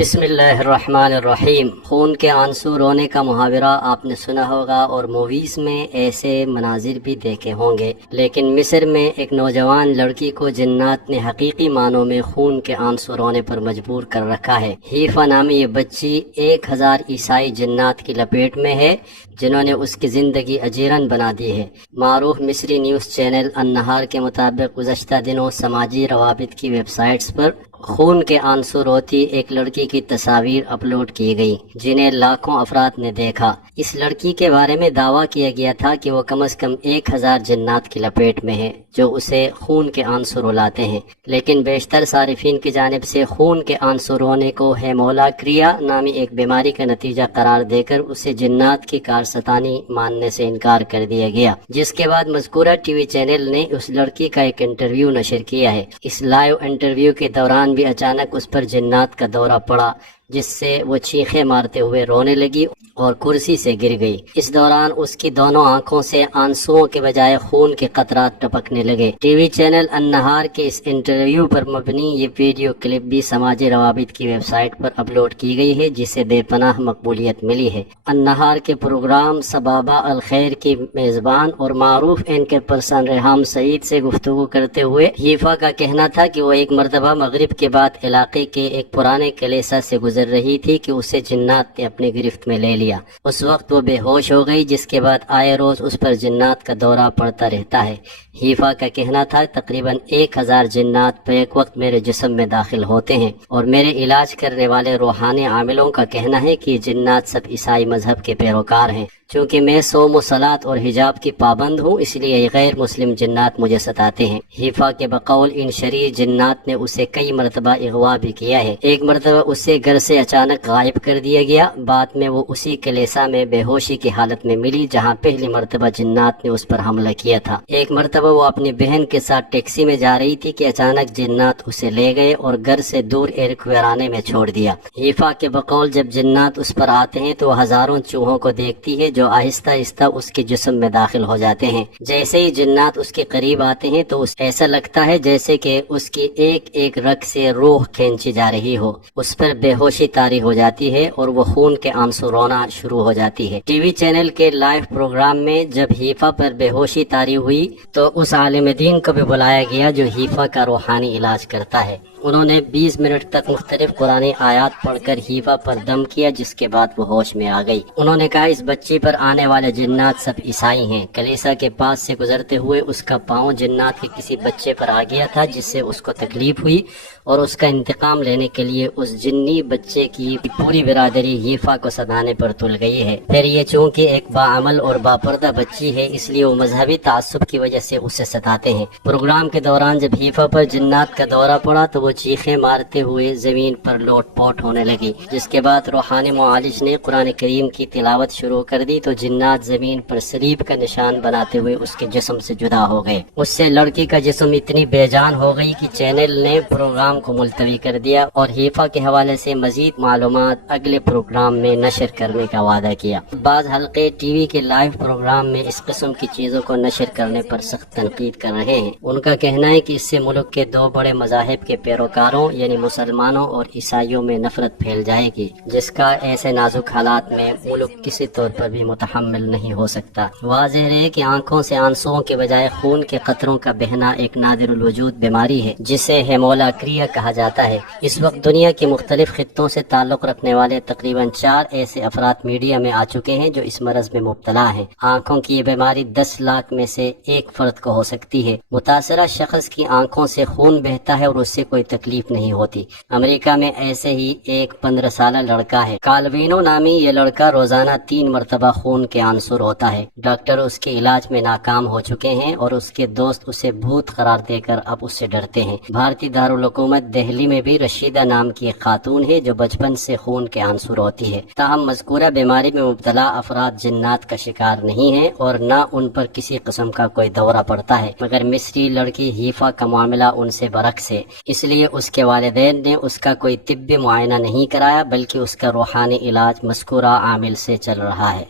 بسم اللہ الرحمن الرحیم۔ خون کے آنسو رونے کا محاورہ آپ نے سنا ہوگا اور موویز میں ایسے مناظر بھی دیکھے ہوں گے، لیکن مصر میں ایک نوجوان لڑکی کو جنات نے حقیقی معنوں میں خون کے آنسو رونے پر مجبور کر رکھا ہے۔ حیفا نامی یہ بچی 1000 عیسائی جنات کی لپیٹ میں ہے جنہوں نے اس کی زندگی اجیرن بنا دی ہے۔ معروف مصری نیوز چینل النہار کے مطابق گزشتہ دنوں سماجی روابط کی ویب سائٹس پر خون کے آنسو روتی ایک لڑکی کی تصاویر اپلوڈ کی گئی جنہیں لاکھوں افراد نے دیکھا۔ اس لڑکی کے بارے میں دعویٰ کیا گیا تھا کہ وہ کم از کم 1000 جنات کی لپیٹ میں ہے جو اسے خون کے آنسو رلاتے ہیں، لیکن بیشتر صارفین کی جانب سے خون کے آنسو رونے کو ہیمولاکریا نامی ایک بیماری کا نتیجہ قرار دے کر اسے جنات کی کارستانی ماننے سے انکار کر دیا گیا، جس کے بعد مذکورہ ٹی وی چینل نے اس لڑکی کا ایک انٹرویو نشر کیا ہے۔ اس لائیو انٹرویو کے دوران بھی اچانک اس پر جنات کا دورہ پڑا جس سے وہ چیخیں مارتے ہوئے رونے لگی اور کرسی سے گر گئی۔ اس دوران اس کی دونوں آنکھوں سے آنسوؤں کے بجائے خون کے قطرات ٹپکنے لگے۔ ٹی وی چینل النہار کے اس انٹرویو پر مبنی یہ ویڈیو کلپ بھی سماجی روابط کی ویب سائٹ پر اپلوڈ کی گئی ہے جسے بے پناہ مقبولیت ملی ہے۔ النہار کے پروگرام صبابہ الخیر کی میزبان اور معروف اینکر پرسن ریحام سعید سے گفتگو کرتے ہوئے حیفا کا کہنا تھا کہ وہ ایک مرتبہ مغرب کے بعد علاقے کے ایک پرانے کلیسا سے گزر رہی تھی کہ اسے جنات نے اپنی گرفت میں لے لیا۔ اس وقت وہ بے ہوش ہو گئی جس کے بعد آئے روز اس پر جنات کا دورہ پڑتا رہتا ہے۔ حیفا کا کہنا تھا تقریباً 1000 جنات بیک وقت میرے جسم میں داخل ہوتے ہیں اور میرے علاج کرنے والے روحانی عاملوں کا کہنا ہے کہ یہ جنات سب عیسائی مذہب کے پیروکار ہیں۔ چونکہ میں صوم و صلاۃ اور حجاب کی پابند ہوں اس لیے غیر مسلم جنات مجھے ستاتے ہیں۔ حیفا کے بقول ان شریر جنات نے اسے کئی مرتبہ اغوا بھی کیا ہے۔ ایک مرتبہ اسے گھر سے اچانک غائب کر دیا گیا، بعد میں وہ اسی کلیسا میں بے ہوشی کی حالت میں ملی جہاں پہلی مرتبہ جنات نے اس پر حملہ کیا تھا۔ ایک مرتبہ وہ اپنی بہن کے ساتھ ٹیکسی میں جا رہی تھی کہ اچانک جنات اسے لے گئے اور گھر سے دور ایک ویرانے میں چھوڑ دیا۔ حیفا کے بقول جب جنات اس پر آتے ہیں تو وہ ہزاروں چوہوں کو دیکھتی ہے جو آہستہ آہستہ اس کے جسم میں داخل ہو جاتے ہیں۔ جیسے ہی جنات اس کے قریب آتے ہیں تو ایسا لگتا ہے جیسے کہ اس کی ایک ایک رگ سے روح کھینچی جا رہی ہو۔ اس پر بے ہوشی طاری ہو جاتی ہے اور وہ خون کے آنسو رونا شروع ہو جاتی ہے۔ ٹی وی چینل کے لائیو پروگرام میں جب حیفا پر بے ہوشی طاری ہوئی تو اس عالم دین کو بھی بلایا گیا جو حیفا کا روحانی علاج کرتا ہے۔ انہوں نے 20 منٹ تک مختلف قرآنی آیات پڑھ کر حیفا پر دم کیا جس کے بعد وہ ہوش میں آ گئی۔ انہوں نے کہا اس بچی پر آنے والے جنات سب عیسائی ہیں۔ کلیسا کے پاس سے گزرتے ہوئے اس کا پاؤں جنات کے کسی بچے پر آ گیا تھا جس سے اس کو تکلیف ہوئی اور اس کا انتقام لینے کے لیے اس جنی بچے کی پوری برادری حیفا کو ستانے پر تل گئی ہے۔ پھر یہ چونکہ ایک باعمل اور باپردہ بچی ہے اس لیے وہ مذہبی تعصب کی وجہ سے اسے ستاتے ہیں۔ پروگرام کے دوران جب حیفا پر جنات کا دورہ پڑا تو وہ چیخیں مارتے ہوئے زمین پر لوٹ پوٹ ہونے لگی، جس کے بعد روحانی معالج نے قرآن کریم کی تلاوت شروع کر دی تو جنات زمین پر صلیب کا نشان بناتے ہوئے اس کے جسم سے جدا ہو گئے۔ اس سے لڑکی کا جسم اتنی بے جان ہو گئی کہ چینل نے پروگرام کو ملتوی کر دیا اور حیفا کے حوالے سے مزید معلومات اگلے پروگرام میں نشر کرنے کا وعدہ کیا۔ بعض حلقے ٹی وی کے لائیو پروگرام میں اس قسم کی چیزوں کو نشر کرنے پر سخت تنقید کر رہے ہیں۔ ان کا کہنا ہے کہ اس سے ملک کے 2 بڑے مذاہب کے پیروکاروں یعنی مسلمانوں اور عیسائیوں میں نفرت پھیل جائے گی جس کا ایسے نازک حالات میں ملک کسی طور پر بھی متحمل نہیں ہو سکتا۔ واضح ہے کہ آنکھوں سے آنسوؤں کے بجائے خون کے قطروں کا بہنا ایک نادر الوجود بیماری ہے جسے ہیمولاکریا کہا جاتا ہے۔ اس وقت دنیا کے مختلف خطوں سے تعلق رکھنے والے تقریباً 4 ایسے افراد میڈیا میں آ چکے ہیں جو اس مرض میں مبتلا ہیں۔ آنکھوں کی یہ بیماری 10 لاکھ میں سے 1 فرد کو ہو سکتی ہے۔ متاثرہ شخص کی آنکھوں سے خون بہتا ہے اور اس سے کوئی تکلیف نہیں ہوتی۔ امریکہ میں ایسے ہی ایک 15 سالہ لڑکا ہے، کالوینو نامی یہ لڑکا روزانہ 3 مرتبہ خون کے آنسو روتا ہے۔ ڈاکٹر اس کے علاج میں ناکام ہو چکے ہیں اور اس کے دوست اسے بھوت قرار دے کر اب اس سے ڈرتے ہیں۔ بھارتی دارالحکومت دہلی میں بھی رشیدہ نام کی ایک خاتون ہے جو بچپن سے خون کے آنسو روتی ہے۔ تاہم مذکورہ بیماری میں مبتلا افراد جنات کا شکار نہیں ہیں اور نہ ان پر کسی قسم کا کوئی دورہ پڑتا ہے، مگر مصری لڑکی حیفا کا معاملہ ان سے برعکس ہے۔ اس لیے اس کے والدین نے اس کا کوئی طبی معائنہ نہیں کرایا بلکہ اس کا روحانی علاج مذکورہ عامل سے چل رہا ہے۔